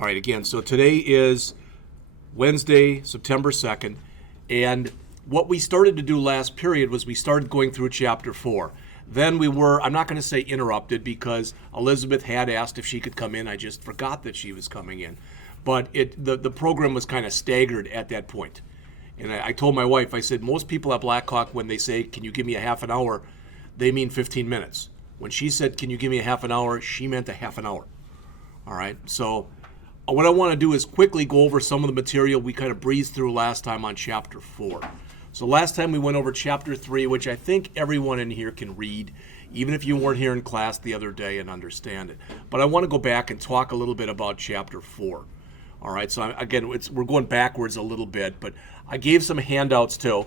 All right, again, so today is Wednesday, September 2nd, and what we started to do last period was we started going through Chapter 4. Then we were, I'm not going to say interrupted because Elizabeth had asked if she could come in. I just forgot that she was coming in. But the program was kind of staggered at that point. And I told my wife, I said, most people at Blackhawk, when they say, can you give me a half an hour, they mean 15 minutes. When she said, can you give me a half an hour, she meant a half an hour. All right, so what I want to do is quickly go over some of the material we kind of breezed through last time on Chapter 4. So last time we went over Chapter 3, which I think everyone in here can read, even if you weren't here in class the other day, and understand it. But I want to go back and talk a little bit about Chapter 4. All right, so again, we're going backwards a little bit, but I gave some handouts too.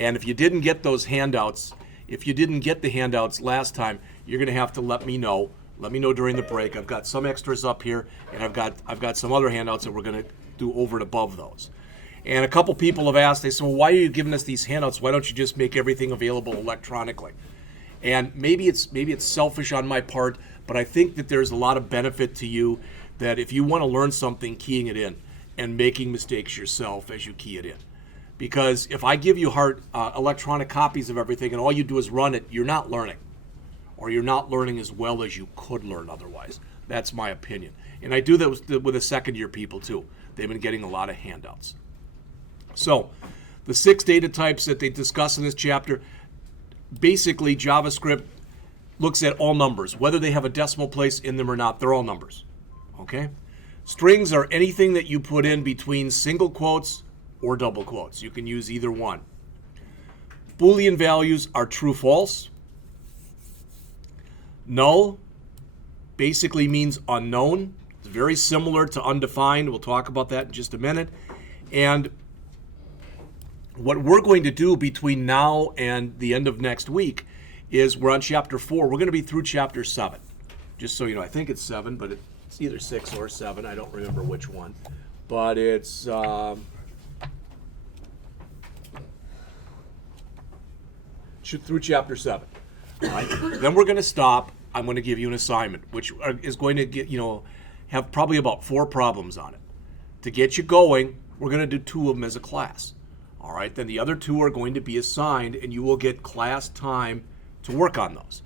And if you didn't get those handouts, if you didn't get the handouts last time, you're going to have to let me know. Let me know during the break. I've got some extras up here, and I've got some other handouts that we're going to do over and above those. And a couple people have asked, they said, well, why are you giving us these handouts? Why don't you just make everything available electronically? And maybe it's selfish on my part, but I think that there's a lot of benefit to you that if you want to learn something, keying it in and making mistakes yourself as you key it in. Because if I give you hard electronic copies of everything and all you do is run it, you're not learning. Or you're not learning as well as you could learn otherwise. That's my opinion. And I do that with the second year people too. They've been getting a lot of handouts. So the 6 data types that they discuss in this chapter, basically JavaScript looks at all numbers. Whether they have a decimal place in them or not, they're all numbers. Okay? Strings are anything that you put in between single quotes or double quotes. You can use either one. Boolean values are true, false. Null basically means unknown. It's very similar to undefined. We'll talk about that in just a minute. And what we're going to do between now and the end of next week is we're on Chapter 4. We're going to be through Chapter 7. Just so you know, I think it's 7, but it's either 6 or 7. I don't remember which one. But it's through Chapter 7. All right? Then we're going to stop. I'm going to give you an assignment, which is going to have probably about 4 problems on it. To get you going, we're going to do 2 of them as a class. All right, then the other 2 are going to be assigned, and you will get class time to work on those.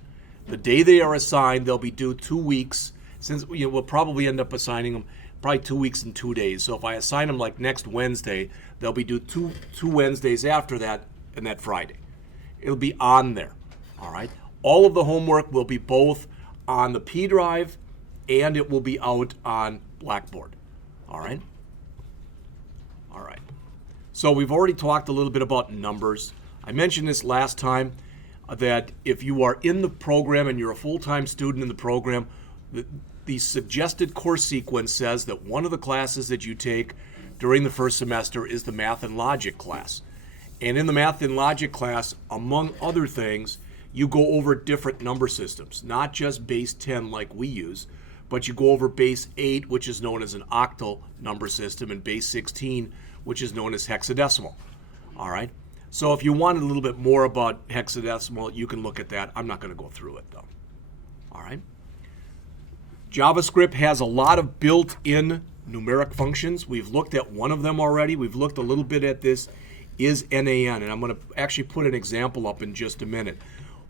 The day they are assigned, they'll be due 2 weeks. Since we'll probably end up assigning them probably 2 weeks and 2 days. So if I assign them like next Wednesday, they'll be due two Wednesdays after that, and that Friday. It'll be on there. All right. All of the homework will be both on the P drive, and it will be out on Blackboard. All right. All right. So we've already talked a little bit about numbers. I mentioned this last time that if you are in the program and you're a full-time student in the program, the suggested course sequence says that one of the classes that you take during the first semester is the Math and Logic class. And in the Math and Logic class, among other things, you go over different number systems, not just base 10 like we use, but you go over base 8, which is known as an octal number system, and base 16, which is known as hexadecimal. All right? So if you wanted a little bit more about hexadecimal, you can look at that. I'm not going to go through it, though. All right? JavaScript has a lot of built-in numeric functions. We've looked at one of them already. We've looked a little bit at this is NaN, and I'm going to actually put an example up in just a minute.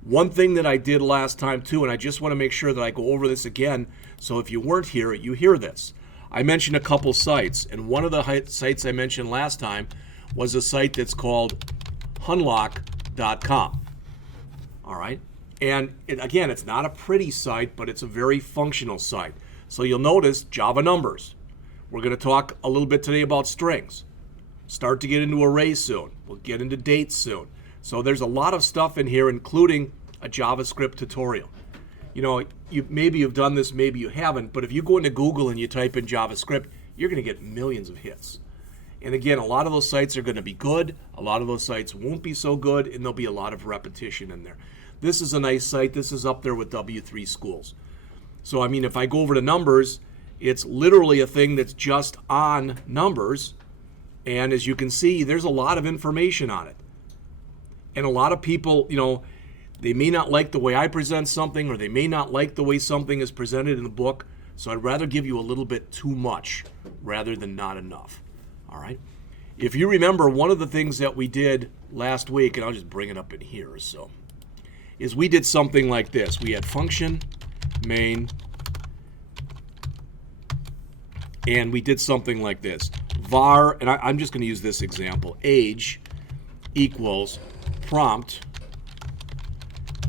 One thing that I did last time, too, and I just want to make sure that I go over this again, so if you weren't here, you hear this. I mentioned a couple sites, and one of the sites I mentioned last time was a site that's called hunlock.com. All right? And again, it's not a pretty site, but it's a very functional site. So you'll notice Java numbers. We're going to talk a little bit today about strings. Start to get into arrays soon. We'll get into dates soon. So there's a lot of stuff in here, including a JavaScript tutorial. You know, maybe you've done this, maybe you haven't, but if you go into Google and you type in JavaScript, you're going to get millions of hits. And again, a lot of those sites are going to be good. A lot of those sites won't be so good, and there'll be a lot of repetition in there. This is a nice site. This is up there with W3 schools. So, I mean, if I go over to numbers, it's literally a thing that's just on numbers. And as you can see, there's a lot of information on it. And a lot of people, you know, they may not like the way I present something, or they may not like the way something is presented in the book. So I'd rather give you a little bit too much rather than not enough. All right? If you remember, one of the things that we did last week, and I'll just bring it up in here, so, is we did something like this. We had function, main, and we did something like this. Var, and I'm just going to use this example, age equals prompt,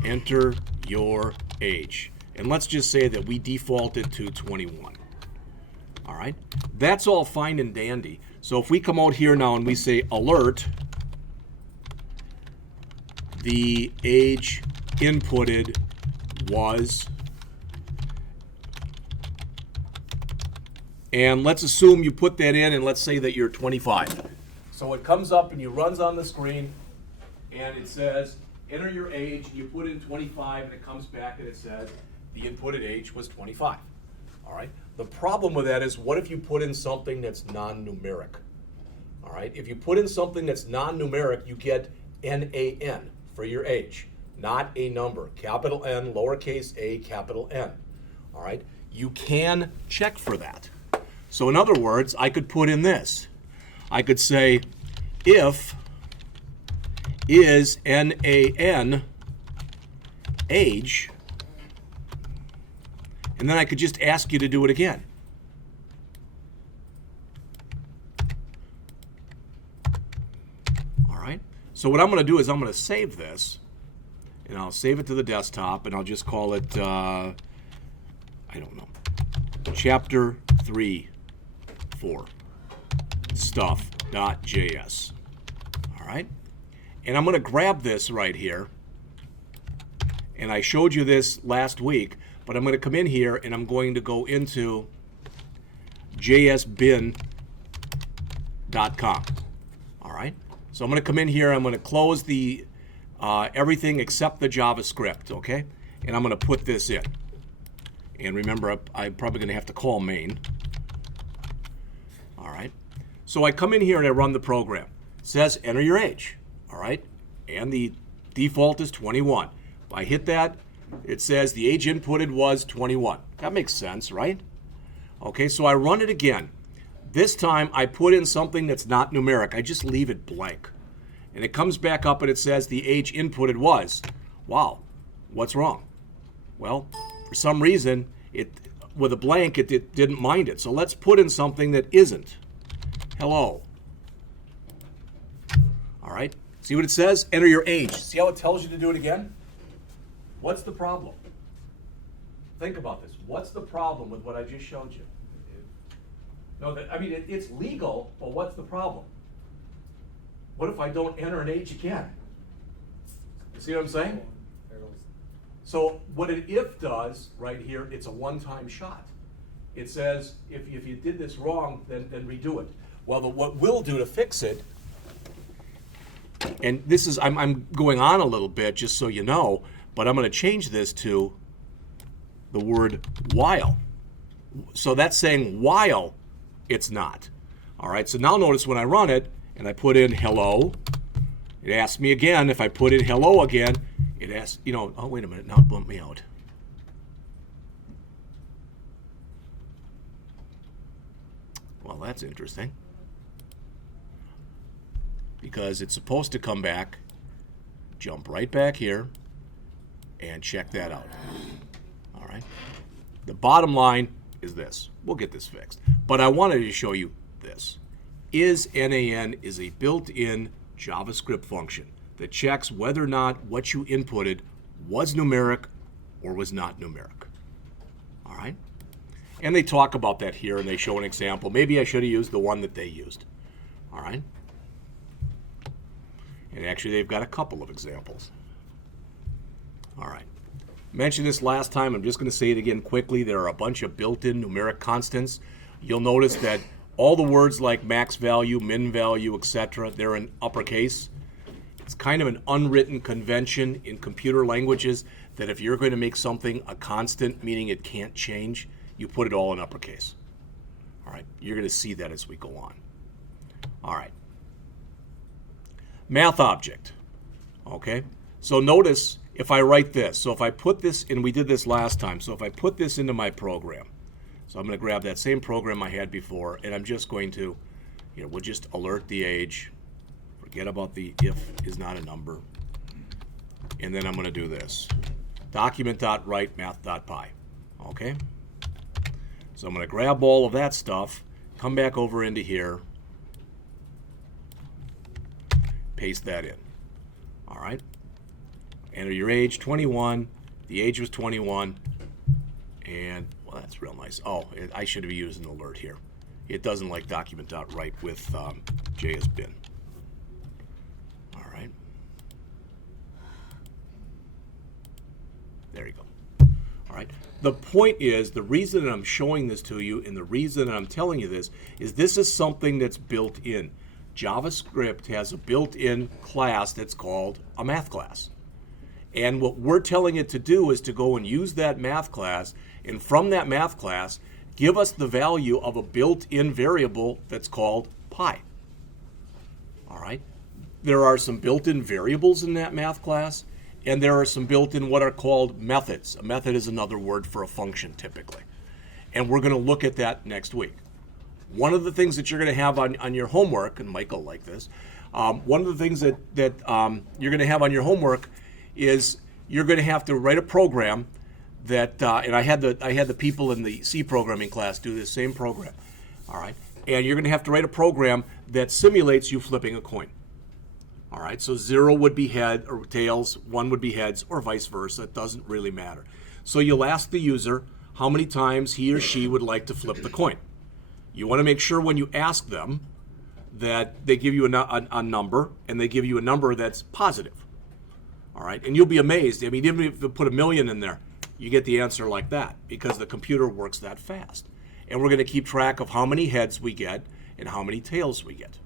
enter your age. And let's just say that we defaulted to 21. All right? That's all fine and dandy. So if we come out here now and we say alert, the age inputted was, and let's assume you put that in and let's say that you're 25. So it comes up and you runs on the screen and it says enter your age, and you put in 25 and it comes back and it says the inputted age was 25. All right? The problem with that is, what if you put in something that's non-numeric? All right? If you put in something that's non-numeric, you get NaN for your age, not a number. Capital N, lowercase a, capital N. All right? You can check for that. So in other words, I could put in this. I could say if is NaN age, and then I could just ask you to do it again. All right. So what I'm going to do is I'm going to save this, and I'll save it to the desktop, and I'll just call it, I don't know, Chapter04 stuff.js. All right. And I'm going to grab this right here, and I showed you this last week, but I'm going to come in here and I'm going to go into jsbin.com. All right. So I'm going to come in here. I'm going to close the everything except the JavaScript. Okay. And I'm going to put this in. And remember, I'm probably going to have to call main. All right. So I come in here and I run the program. It says enter your age. All right. And the default is 21. If I hit that, it says the age inputted was 21. That makes sense, right? Okay, so I run it again. This time I put in something that's not numeric. I just leave it blank. And it comes back up and it says the age inputted was. Wow, what's wrong? Well, for some reason, with a blank, it didn't mind it. So let's put in something that isn't. Hello. All right, see what it says? Enter your age. See how it tells you to do it again? What's the problem? Think about this. What's the problem with what I just showed you? No, I mean, it's legal, but what's the problem? What if I don't enter an age again? You see what I'm saying? So what an if does right here, it's a one-time shot. It says, if you did this wrong, then redo it. Well, what we'll do to fix it, and this is, I'm going on a little bit just so you know, but I'm going to change this to the word while. So that's saying while it's not. All right, so now notice when I run it and I put in hello, it asks me again. If I put in hello again, it asks, oh, wait a minute, now it bumped me out. Well, that's interesting. Because it's supposed to come back, jump right back here, and check that out. All right. The bottom line is this. We'll get this fixed. But I wanted to show you this. Is.nan is a built-in JavaScript function that checks whether or not what you inputted was numeric or was not numeric. All right. And they talk about that here, and they show an example. Maybe I should have used the one that they used. All right. And actually, they've got a couple of examples. All right. Mentioned this last time. I'm just going to say it again quickly. There are a bunch of built-in numeric constants. You'll notice that all the words like max value, min value, etc., they're in uppercase. It's kind of an unwritten convention in computer languages that if you're going to make something a constant, meaning it can't change, you put it all in uppercase. All right. You're going to see that as we go on. All right. Math object. Okay. So notice if I write this, so if I put this, and we did this last time, so if I put this into my program, So I'm going to grab that same program I had before, and I'm just going to, we'll just alert the age. Forget about the if is not a number. And then I'm going to do this. Document.write math.py. Okay? So I'm going to grab all of that stuff, come back over into here, paste that in. All right? Enter your age, 21. The age was 21. And, well, that's real nice. Oh, I should have used an alert here. It doesn't like document.write with JSBin. All right. There you go. All right. The point is, the reason that I'm showing this to you and the reason that I'm telling you this is something that's built in. JavaScript has a built-in class that's called a math class. And what we're telling it to do is to go and use that math class, and from that math class, give us the value of a built-in variable that's called pi. All right? There are some built-in variables in that math class, and there are some built-in what are called methods. A method is another word for a function, typically. And we're going to look at that next week. One of the things that you're going to have on your homework, and Michael like this, one of the things that you're going to have on your homework is you're going to have to write a program that, and I had the people in the C programming class do this same program, all right? And you're going to have to write a program that simulates you flipping a coin, all right? So 0 would be head or tails, 1 would be heads, or vice versa. It doesn't really matter. So you'll ask the user how many times he or she would like to flip the coin. You want to make sure when you ask them that they give you a number, and they give you a number that's positive. All right, and you'll be amazed. I mean, even if you put 1,000,000 in there, you get the answer like that because the computer works that fast. And we're going to keep track of how many heads we get and how many tails we get.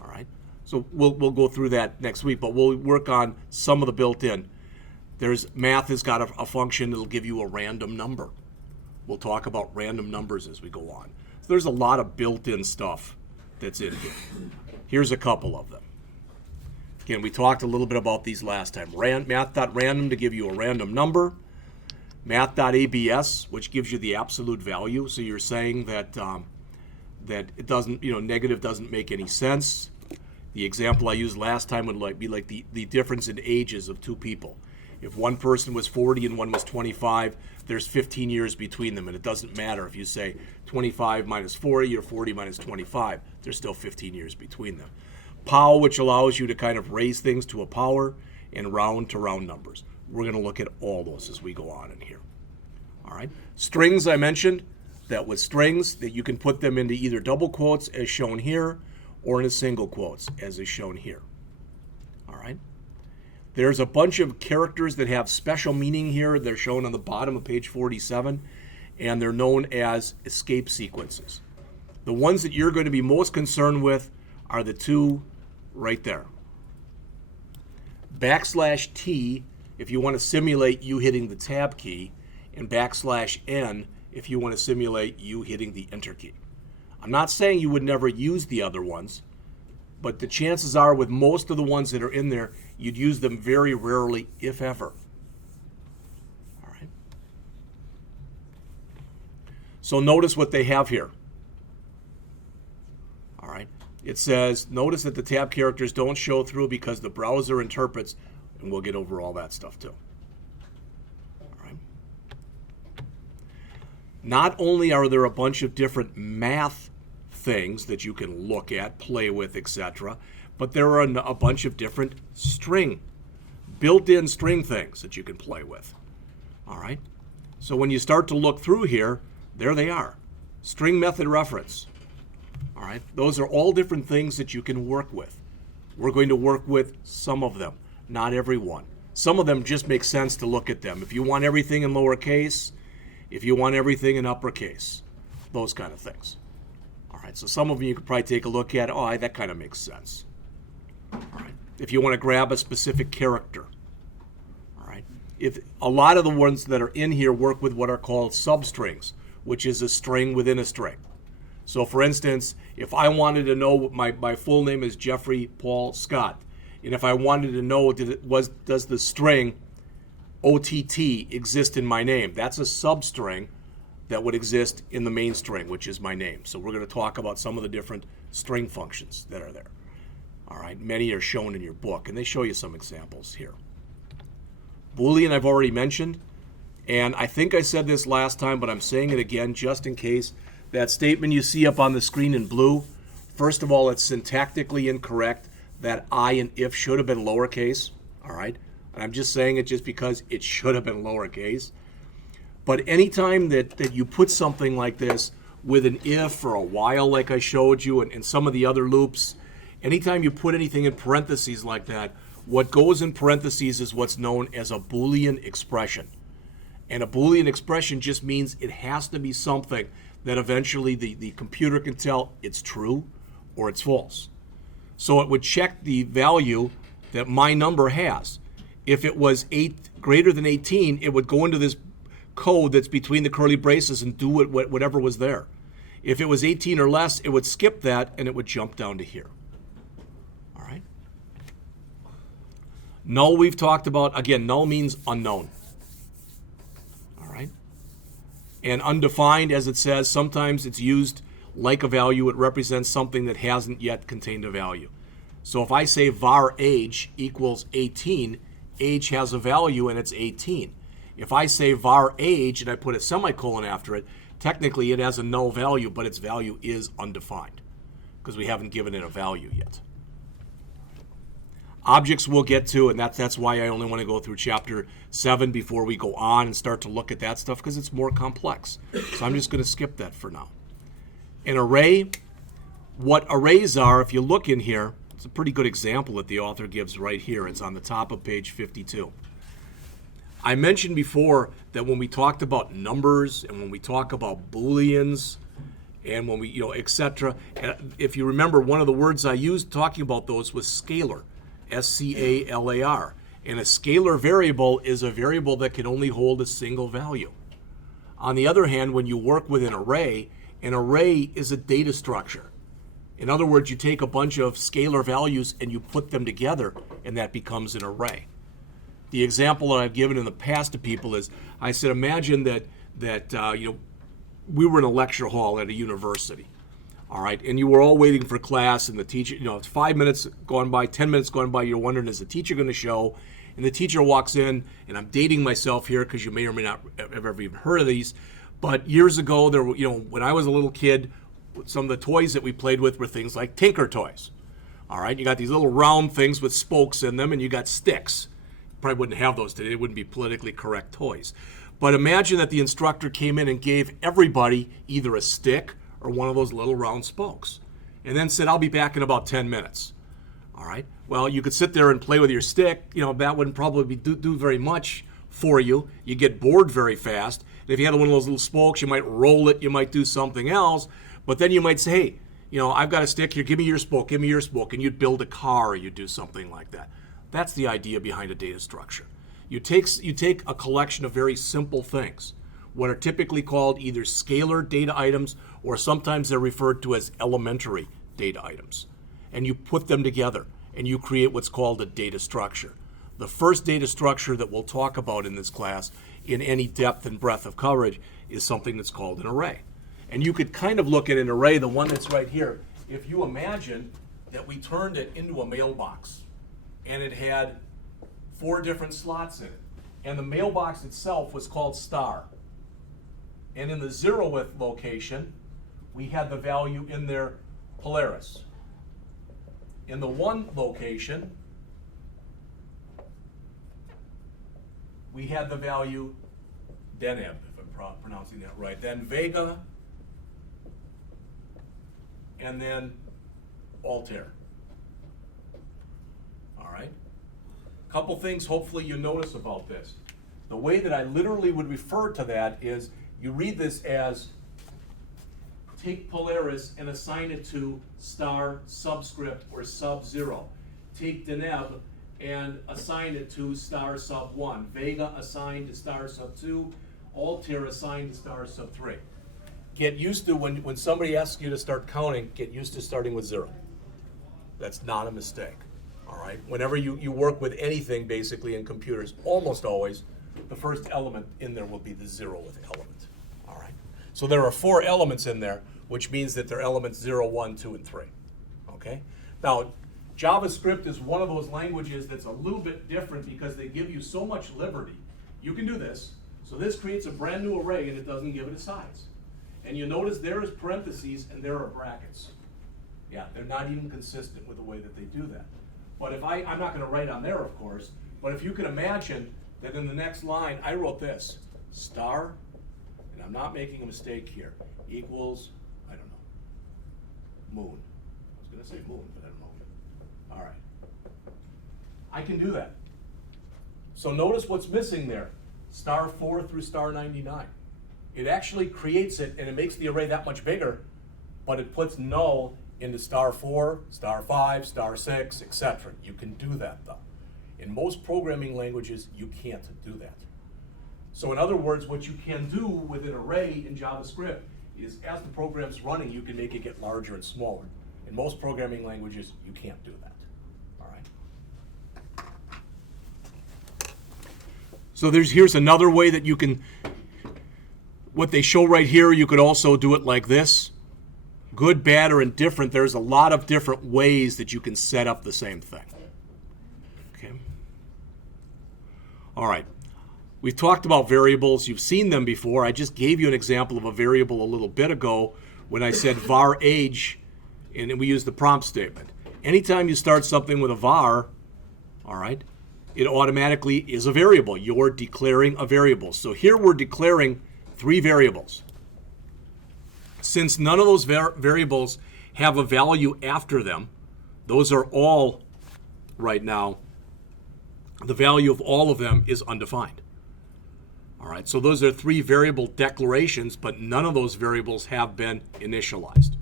All right, so we'll go through that next week, but we'll work on some of the built-in. Math has got a function that'll give you a random number. We'll talk about random numbers as we go on. So there's a lot of built-in stuff that's in here. Here's a couple of them. Again, we talked a little bit about these last time. Math.random to give you a random number. Math.abs, which gives you the absolute value. So you're saying that it doesn't, negative doesn't make any sense. The example I used last time would be like the difference in ages of two people. If one person was 40 and one was 25, there's 15 years between them, and it doesn't matter if you say 25 minus 40 or 40 minus 25. There's still 15 years between them. Pow, which allows you to kind of raise things to a power, and round to round numbers. We're going to look at all those as we go on in here. All right. Strings, I mentioned that with strings that you can put them into either double quotes as shown here or into single quotes as is shown here. All right. There's a bunch of characters that have special meaning here. They're shown on the bottom of page 47, and they're known as escape sequences. The ones that you're going to be most concerned with are the two right there. \T if you want to simulate you hitting the tab key, and \N if you want to simulate you hitting the enter key. I'm not saying you would never use the other ones, but the chances are with most of the ones that are in there, you'd use them very rarely, if ever. All right. So notice what they have here. All right. It says, notice that the tab characters don't show through because the browser interprets, and we'll get over all that stuff too. All right. Not only are there a bunch of different math things that you can look at, play with, etc., but there are a bunch of different built-in string things that you can play with. All right. So when you start to look through here, there they are. String method reference. All right. Those are all different things that you can work with. We're going to work with some of them, not every one. Some of them just make sense to look at them. If you want everything in lowercase, if you want everything in uppercase, those kind of things. All right. So some of them you could probably take a look at. Oh, that kind of makes sense. All right. If you want to grab a specific character. All right. If a lot of the ones that are in here work with what are called substrings, which is a string within a string. So for instance, if I wanted to know my full name is Jeffrey Paul Scott, and if I wanted to know does the string OTT exist in my name, that's a substring that would exist in the main string, which is my name. So we're going to talk about some of the different string functions that are there. All right, many are shown in your book, and they show you some examples here. Boolean I've already mentioned, and I think I said this last time, but I'm saying it again just in case. That statement you see up on the screen in blue, first of all, it's syntactically incorrect. That I and if should have been lowercase, all right? And I'm just saying it just because it should have been lowercase. But anytime that you put something like this with an if or a while like I showed you and some of the other loops, anytime you put anything in parentheses like that, what goes in parentheses is what's known as a Boolean expression. And a Boolean expression just means it has to be something that eventually the computer can tell it's true or it's false. So it would check the value that my number has. If it was greater than 18, it would go into this code that's between the curly braces and do whatever was there. If it was 18 or less, it would skip that and it would jump down to here. All right. Null we've talked about. Again, null means unknown. All right. And undefined, as it says, sometimes it's used like a value. It represents something that hasn't yet contained a value. So if I say var age equals 18, age has a value and it's 18. If I say var age and I put a semicolon after it, technically it has a null value, but its value is undefined because we haven't given it a value yet. Objects we'll get to, and that's why I only want to go through chapter 7 before we go on and start to look at that stuff because it's more complex. So I'm just going to skip that for now. An array, what arrays are, if you look in here, it's a pretty good example that the author gives right here. It's on the top of page 52. I mentioned before that when we talked about numbers and when we talk about Booleans and when we, etc. If you remember, one of the words I used talking about those was scalar, S-C-A-L-A-R. And a scalar variable is a variable that can only hold a single value. On the other hand, when you work with an array is a data structure. In other words, you take a bunch of scalar values and you put them together, and that becomes an array. The example that I've given in the past to people is, I said, imagine that we were in a lecture hall at a university, all right, and you were all waiting for class, and the teacher, it's 5 minutes gone by, 10 minutes gone by, you're wondering, is the teacher going to show? And the teacher walks in, and I'm dating myself here because you may or may not have ever even heard of these, but years ago, there were, when I was a little kid, some of the toys that we played with were things like Tinker toys. All right, you got these little round things with spokes in them, and you got sticks. Probably wouldn't have those today. It wouldn't be politically correct toys. But imagine that the instructor came in and gave everybody either a stick or one of those little round spokes, and then said, I'll be back in about 10 minutes. All right, well, you could sit there and play with your stick. That wouldn't probably do very much for you. You get bored very fast. And if you had one of those little spokes, you might roll it, you might do something else. But then you might say, hey, I've got a stick here, give me your spoke, and you'd build a car or you'd do something like that. That's the idea behind a data structure. You take a collection of very simple things, what are typically called either scalar data items or sometimes they're referred to as elementary data items, and you put them together and you create what's called a data structure. The first data structure that we'll talk about in this class in any depth and breadth of coverage is something that's called an array. And you could kind of look at an array, the one that's right here, if you imagine that we turned it into a mailbox and it had 4 different slots in it. And the mailbox itself was called star. And in the 0th location, we had the value in there Polaris. In the 1 location, we had the value Deneb, if I'm pronouncing that right. Then Vega, and then Altair. All right? A couple things hopefully you notice about this. The way that I literally would refer to that is you read this as take Polaris and assign it to star subscript or sub-0. Take Deneb and assign it to star sub-1. Vega assigned to star sub-2. Altair assigned to star sub-3. Get used to when somebody asks you to start counting, get used to starting with 0. That's not a mistake. All right. Whenever you work with anything basically in computers, almost always, the first element in there will be the 0th element. All right. So there are 4 elements in there, which means that they're elements 0, 1, 2, and 3. Okay? Now, JavaScript is one of those languages that's a little bit different because they give you so much liberty. You can do this. So this creates a brand new array and it doesn't give it a size. And you notice there is parentheses and there are brackets. Yeah, they're not even consistent with the way that they do that. But if I'm not going to write on there, of course, but if you can imagine that in the next line, I wrote this, star, and I'm not making a mistake here, equals, I don't know, moon. I was going to say moon, but I don't know. All right. I can do that. So notice what's missing there, star 4 through star 99. It actually creates it, and it makes the array that much bigger, but it puts null into star 4, star 5, star 6, etc. You can do that, though. In most programming languages, you can't do that. So in other words, what you can do with an array in JavaScript is as the program's running, you can make it get larger and smaller. In most programming languages, you can't do that. All right? So here's another way that you can, what they show right here, you could also do it like this. Good, bad, or indifferent. There's a lot of different ways that you can set up the same thing. Okay. All right. We've talked about variables. You've seen them before. I just gave you an example of a variable a little bit ago when I said var age, and then we used the prompt statement. Anytime you start something with a var, all right, it automatically is a variable. You're declaring a variable. So here we're declaring 3 variables. Since none of those variables have a value after them, those are all, right now, the value of all of them is undefined. All right, so those are 3 variable declarations, but none of those variables have been initialized.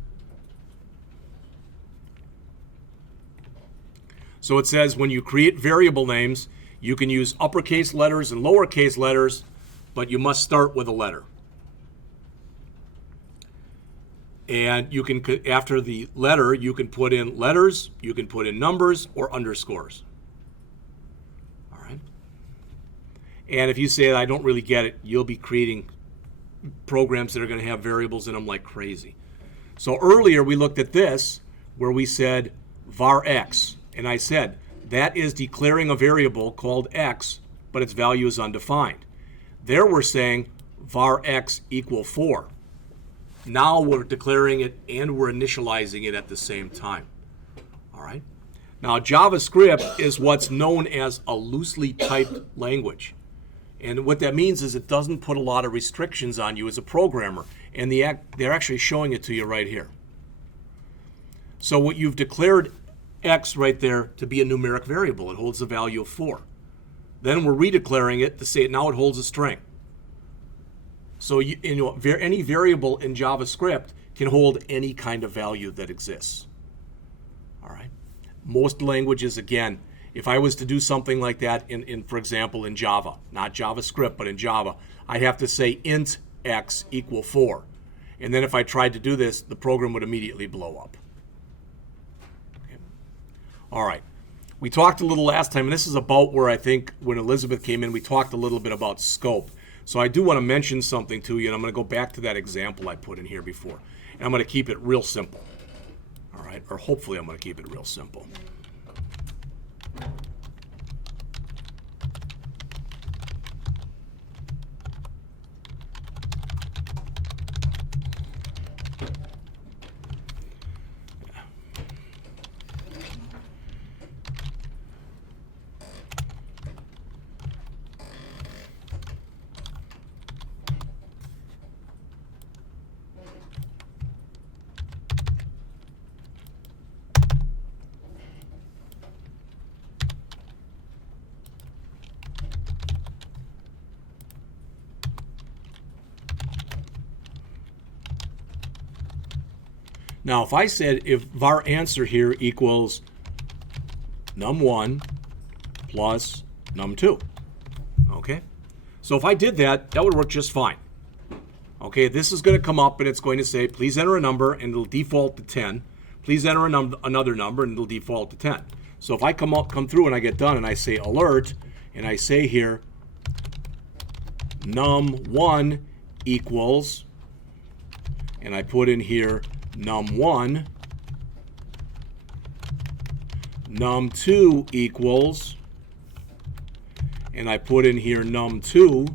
So it says when you create variable names, you can use uppercase letters and lowercase letters, but you must start with a letter. And you can, after the letter, you can put in letters, you can put in numbers or underscores. All right. And if you say, I don't really get it, you'll be creating programs that are going to have variables in them like crazy. So earlier we looked at this where we said var x. And I said, that is declaring a variable called x, but its value is undefined. There we're saying var x equal 4. Now we're declaring it and we're initializing it at the same time. All right. Now JavaScript is what's known as a loosely typed language. And what that means is it doesn't put a lot of restrictions on you as a programmer. And they're actually showing it to you right here. So what you've declared x right there to be a numeric variable. It holds the value of 4. Then we're redeclaring it to say now it holds a string. So any variable in JavaScript can hold any kind of value that exists. All right. Most languages, again, if I was to do something like that for example, in Java, not JavaScript, but in Java, I have to say int x equal 4. And then if I tried to do this, the program would immediately blow up. Okay. All right. We talked a little last time, and this is about where I think when Elizabeth came in, we talked a little bit about scope. So I do want to mention something to you, and I'm going to go back to that example I put in here before. And I'm going to keep it real simple. All right? Or hopefully I'm going to keep it real simple. Now, if I said if var answer here equals num1 plus num2, okay? So if I did that, that would work just fine. Okay, this is going to come up and it's going to say, please enter a number, and it'll default to 10. Please enter another number, and it'll default to 10. So if I come through and I get done and I say alert, and I say here num1 equals and I put in here num1, num2 equals, and I put in here num2,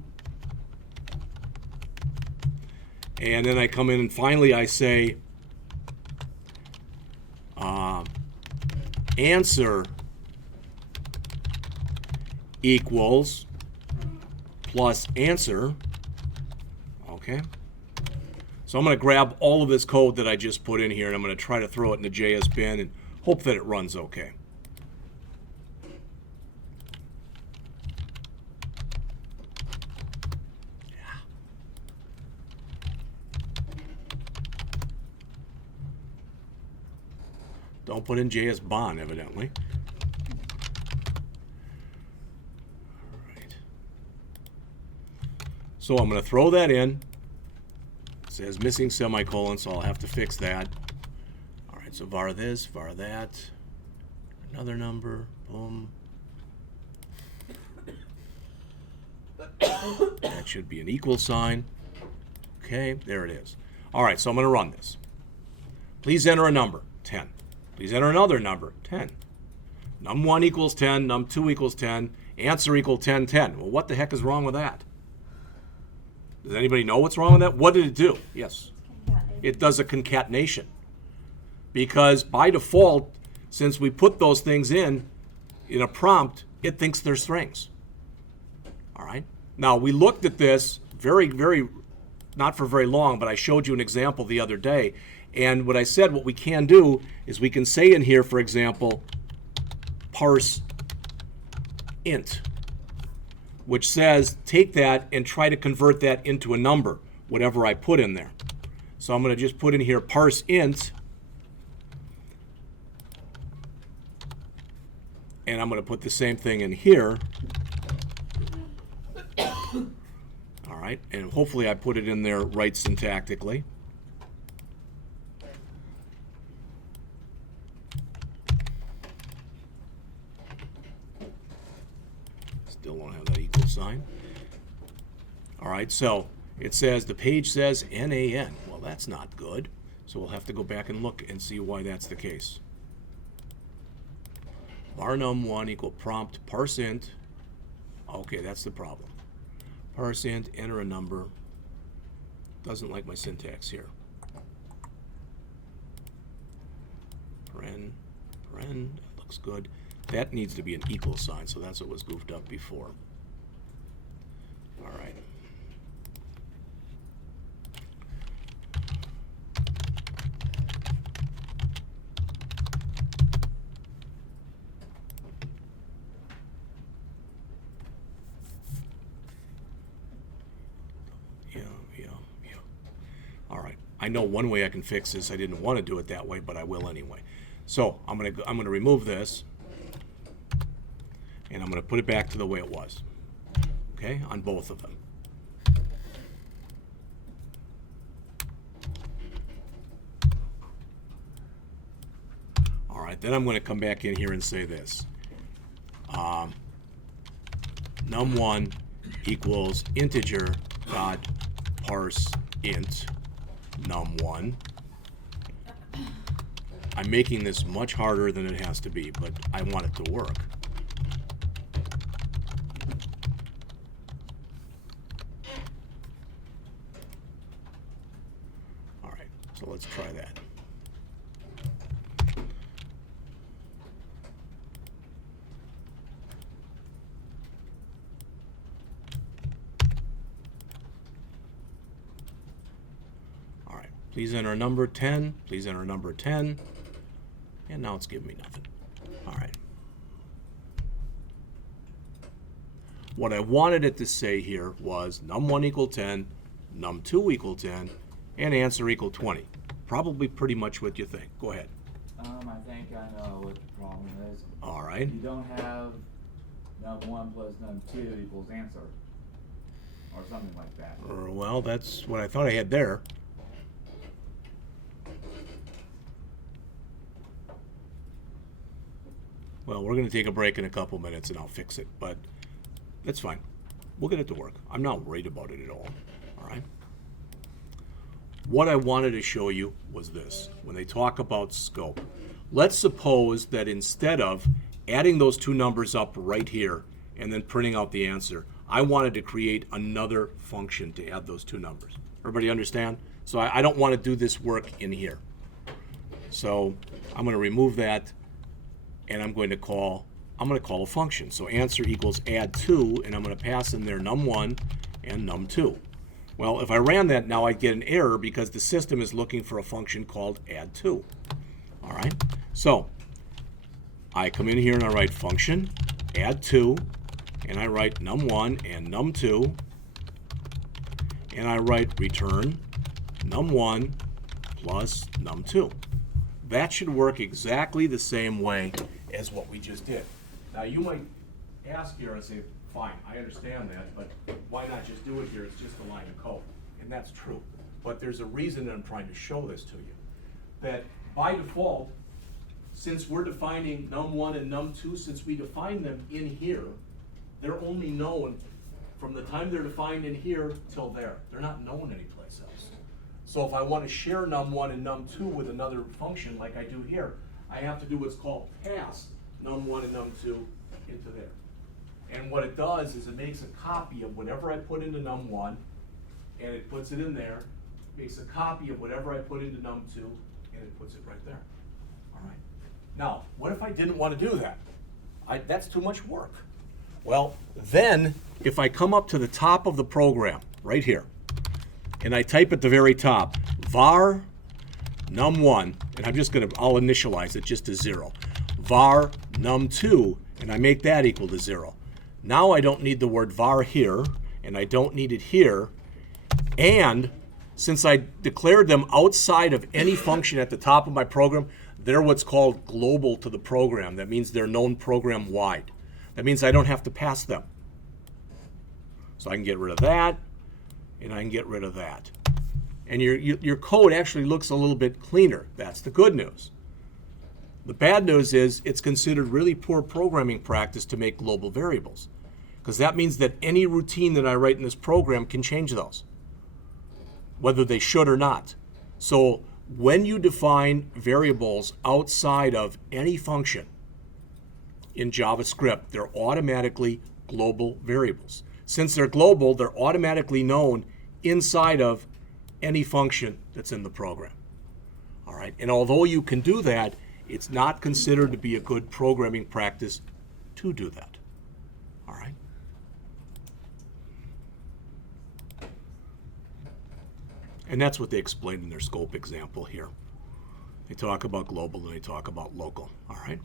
and then I come in and finally I say answer equals plus answer. Okay. So I'm going to grab all of this code that I just put in here, and I'm going to try to throw it in the JS bin and hope that it runs okay. Don't put in JS Bon, evidently. All right. So I'm going to throw that in. It says missing semicolon, so I'll have to fix that. All right, so var this, var that, another number, boom. That should be an equal sign. Okay, there it is. All right, so I'm going to run this. Please enter a number, 10. Please enter another number, 10. Num1 equals 10, num2 equals 10, answer equal 10, 10. Well, what the heck is wrong with that? Does anybody know what's wrong with that? What did it do? Yes. It does a concatenation. Because by default, since we put those things in a prompt, it thinks they're strings. All right? Now, we looked at this not for very long, but I showed you an example the other day. And what I said, what we can do is we can say in here, for example, parse int, which says take that and try to convert that into a number, whatever I put in there. So I'm going to just put in here parse int, and I'm going to put the same thing in here. All right, and hopefully I put it in there right syntactically. Still don't have that equal sign. All right, so it says, the page says NaN. Well, that's not good. So we'll have to go back and look and see why that's the case. Var num1 equal prompt parse int. Okay, that's the problem. Parse int, enter a number. Doesn't like my syntax here. Paren, that looks good. That needs to be an equal sign, so that's what was goofed up before. All right. Yeah. All right. I know one way I can fix this. I didn't want to do it that way, but I will anyway. So I'm gonna remove this. And I'm going to put it back to the way it was, okay, on both of them. All right, then I'm going to come back in here and say this. Num1 equals integer dot parse int num1. I'm making this much harder than it has to be, but I want it to work. So let's try that. All right, please enter a number 10. Please enter a number 10. And now it's giving me nothing. All right. What I wanted it to say here was num1 equal 10, num2 equal 10, and answer equal 20. Probably pretty much what you think. Go ahead. I think I know what the problem is. All right. You don't have num1 plus num2 equals answer, or something like that. Well, that's what I thought I had there. Well, we're going to take a break in a couple minutes and I'll fix it, but that's fine. We'll get it to work. I'm not worried about it at all. All right. what I wanted to show you was this. When they talk about scope, let's suppose that instead of adding those two numbers up right here and then printing out the answer, I wanted to create another function to add those two numbers. Everybody understand? So I don't want to do this work in here. So I'm going to remove that, and I'm going to call a function. So answer equals add 2, and I'm going to pass in there num1 and num2. Well, if I ran that now, I'd get an error because the system is looking for a function called add 2. All right. So I come in here and I write function add 2, and I write num1 and num2, and I write return num1 plus num2. That should work exactly the same way as what we just did. Now you might ask here and say, fine, I understand that, but why not just do it here? It's just a line of code. And that's true. But there's a reason that I'm trying to show this to you. That by default, since we're defining num1 and num2, since we define them in here, they're only known from the time they're defined in here till there. They're not known anyplace else. So if I want to share num1 and num2 with another function like I do here, I have to do what's called pass num1 and num2 into there. And what it does is it makes a copy of whatever I put into num1, and it puts it in there, makes a copy of whatever I put into num2, and it puts it right there. All right. Now, what if I didn't want to do that? That's too much work. Well, then, if I come up to the top of the program, right here, and I type at the very top, var num1, and I'll initialize it just to 0. var num2, and I make that equal to 0. Now I don't need the word var here, and I don't need it here, and since I declared them outside of any function at the top of my program, they're what's called global to the program. That means they're known program-wide. That means I don't have to pass them. So I can get rid of that, and I can get rid of that. And your code actually looks a little bit cleaner. That's the good news. The bad news is it's considered really poor programming practice to make global variables, because that means that any routine that I write in this program can change those, whether they should or not. So when you define variables outside of any function in JavaScript, they're automatically global variables. Since they're global, they're automatically known inside of any function that's in the program. All right, and although you can do that, it's not considered to be a good programming practice to do that. All right. And that's what they explained in their scope example here. They talk about global and they talk about local. All right.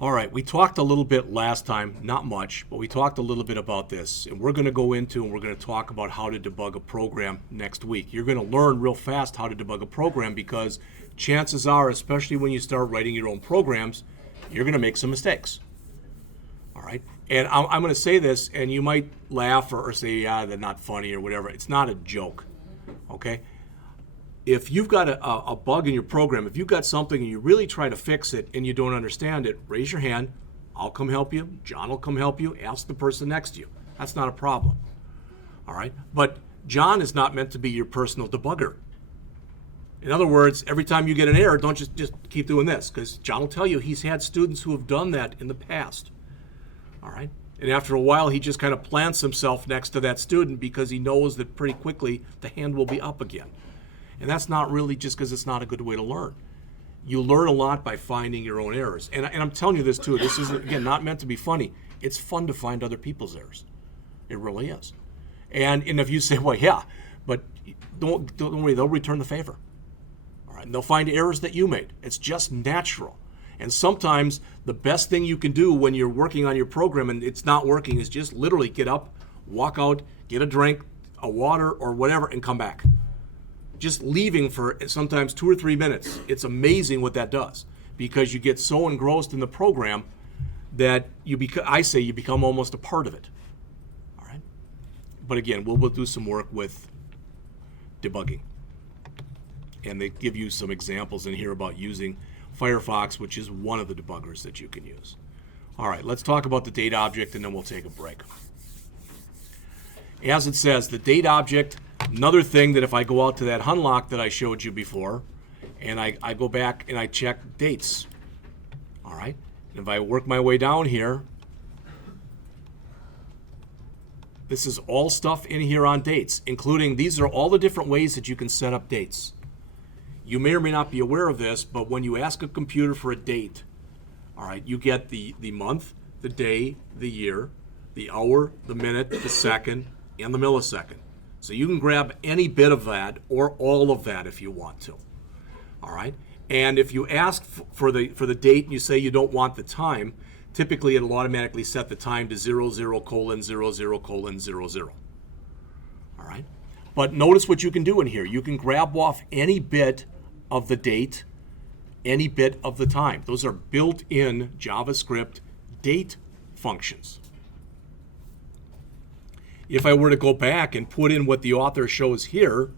All right, we talked a little bit last time, not much, but we talked a little bit about this. And we're going to go into and we're going to talk about how to debug a program next week. You're going to learn real fast how to debug a program because chances are, especially when you start writing your own programs, you're going to make some mistakes. All right? And I'm going to say this, and you might laugh or say, yeah, they're not funny or whatever. It's not a joke, okay? If you've got a bug in your program, if you've got something and you really try to fix it and you don't understand it, raise your hand. I'll come help you. John will come help you. Ask the person next to you. That's not a problem. All right? But John is not meant to be your personal debugger. In other words, every time you get an error, don't just keep doing this, because John will tell you he's had students who have done that in the past. All right? And after a while, he just kind of plants himself next to that student because he knows that pretty quickly the hand will be up again. And that's not really just because it's not a good way to learn. You learn a lot by finding your own errors. And I'm telling you this too, this is, again, not meant to be funny. It's fun to find other people's errors. It really is. And if you say, well, yeah, but don't worry, they'll return the favor. All right, and they'll find errors that you made. It's just natural. And sometimes the best thing you can do when you're working on your program and it's not working is just literally get up, walk out, get a drink, a water, or whatever, and come back. Just leaving for sometimes 2 or 3 minutes. It's amazing what that does because you get so engrossed in the program that you become almost a part of it. All right. But again, we'll do some work with debugging, and they give you some examples in here about using Firefox, which is one of the debuggers that you can use. All right, let's talk about the date object, and then we'll take a break. As it says, the date object Another thing that if I go out to that unlock that I showed you before, and I go back and I check dates, all right? And if I work my way down here, this is all stuff in here on dates, including these are all the different ways that you can set up dates. You may or may not be aware of this, but when you ask a computer for a date, all right, you get the month, the day, the year, the hour, the minute, the second, and the millisecond. So you can grab any bit of that or all of that if you want to. All right? And if you ask for the date and you say you don't want the time, typically it'll automatically set the time to 00:00:00. All right? But notice what you can do in here. You can grab off any bit of the date, any bit of the time. Those are built-in JavaScript date functions. If I were to go back and put in what the author shows here,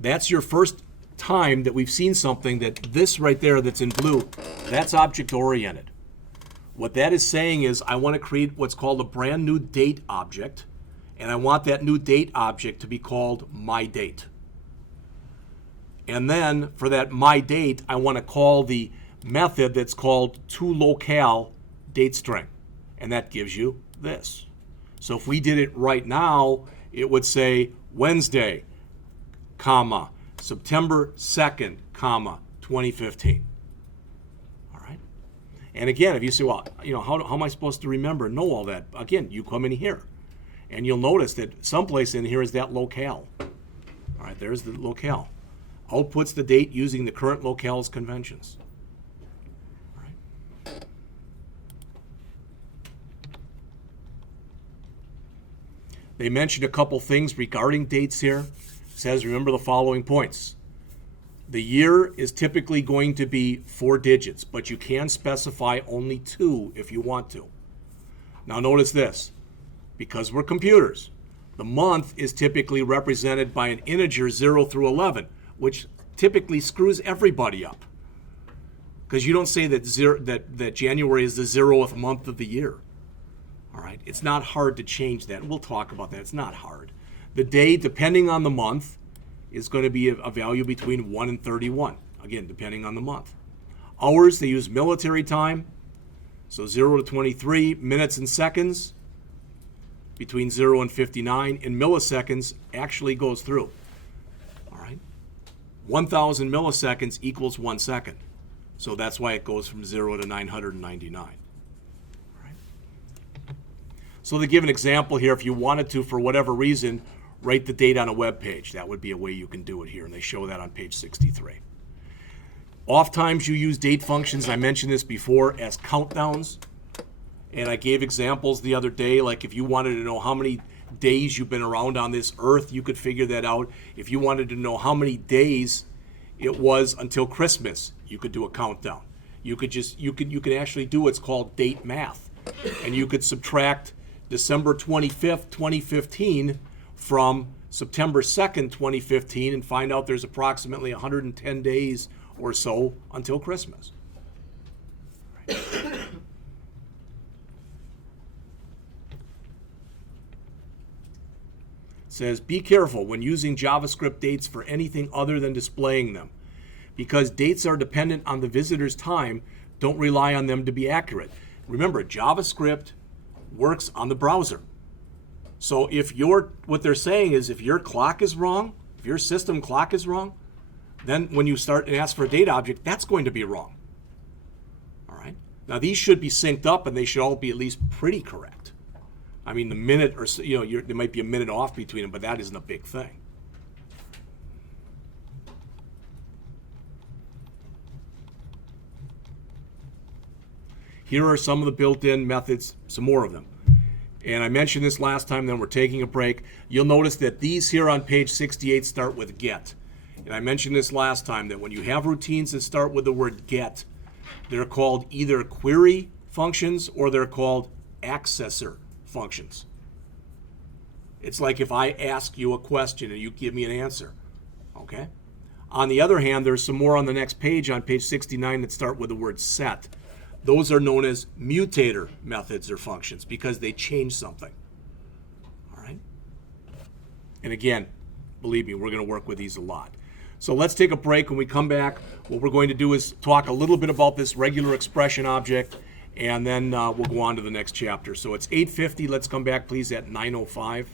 that's your first time that we've seen something that this right there that's in blue, that's object-oriented. What that is saying is I want to create what's called a brand new date object, and I want that new date object to be called myDate. And then for that myDate, I want to call the method that's called toLocale dateString, and that gives you this. So if we did it right now, it would say Wednesday, comma, September 2nd, comma, 2015. All right? And again, if you say, well, you know, how am I supposed to remember and know all that? Again, you come in here, and you'll notice that someplace in here is that locale. All right, there's the locale. Outputs the date using the current locale's conventions. All right. They mentioned a couple things regarding dates here. It says, remember the following points. The year is typically going to be 4 digits, but you can specify only 2 if you want to. Now notice this. Because we're computers, the month is typically represented by an integer 0 through 11, which typically screws everybody up. Because you don't say that January is the 0th month of the year. All right, it's not hard to change that. We'll talk about that. It's not hard. The day, depending on the month, is going to be a value between 1 and 31. Again, depending on the month. Hours, they use military time. So 0 to 23, minutes and seconds, between 0 and 59, and milliseconds actually goes through. All right, 1,000 milliseconds equals 1 second. So that's why it goes from 0 to 999. So they give an example here. If you wanted to, for whatever reason, write the date on a web page. That would be a way you can do it here, and they show that on page 63. Oftentimes you use date functions, I mentioned this before, as countdowns. And I gave examples the other day, like if you wanted to know how many days you've been around on this earth, you could figure that out. If you wanted to know how many days it was until Christmas, you could do a countdown. You could actually do what's called date math. And you could subtract December 25th, 2015 from September 2nd, 2015 and find out there's approximately 110 days or so until Christmas. Right. Says, be careful when using JavaScript dates for anything other than displaying them. Because dates are dependent on the visitor's time, don't rely on them to be accurate. Remember, JavaScript works on the browser. So if what they're saying is if your clock is wrong, if your system clock is wrong, then when you start and ask for a date object, that's going to be wrong. All right. Now these should be synced up and they should all be at least pretty correct. I mean, the minute or so, there might be a minute off between them, but that isn't a big thing. Here are some of the built-in methods, some more of them. And I mentioned this last time, then we're taking a break. You'll notice that these here on page 68 start with get. And I mentioned this last time, that when you have routines that start with the word get, they're called either query functions or they're called accessor functions. It's like if I ask you a question and you give me an answer, okay? On the other hand, there's some more on the next page, on page 69, that start with the word set. Those are known as mutator methods or functions because they change something. All right? And again, believe me, we're going to work with these a lot. So let's take a break. When we come back, what we're going to do is talk a little bit about this regular expression object, and then we'll go on to the next chapter. So it's 8:50. Let's come back, please, at 9:05.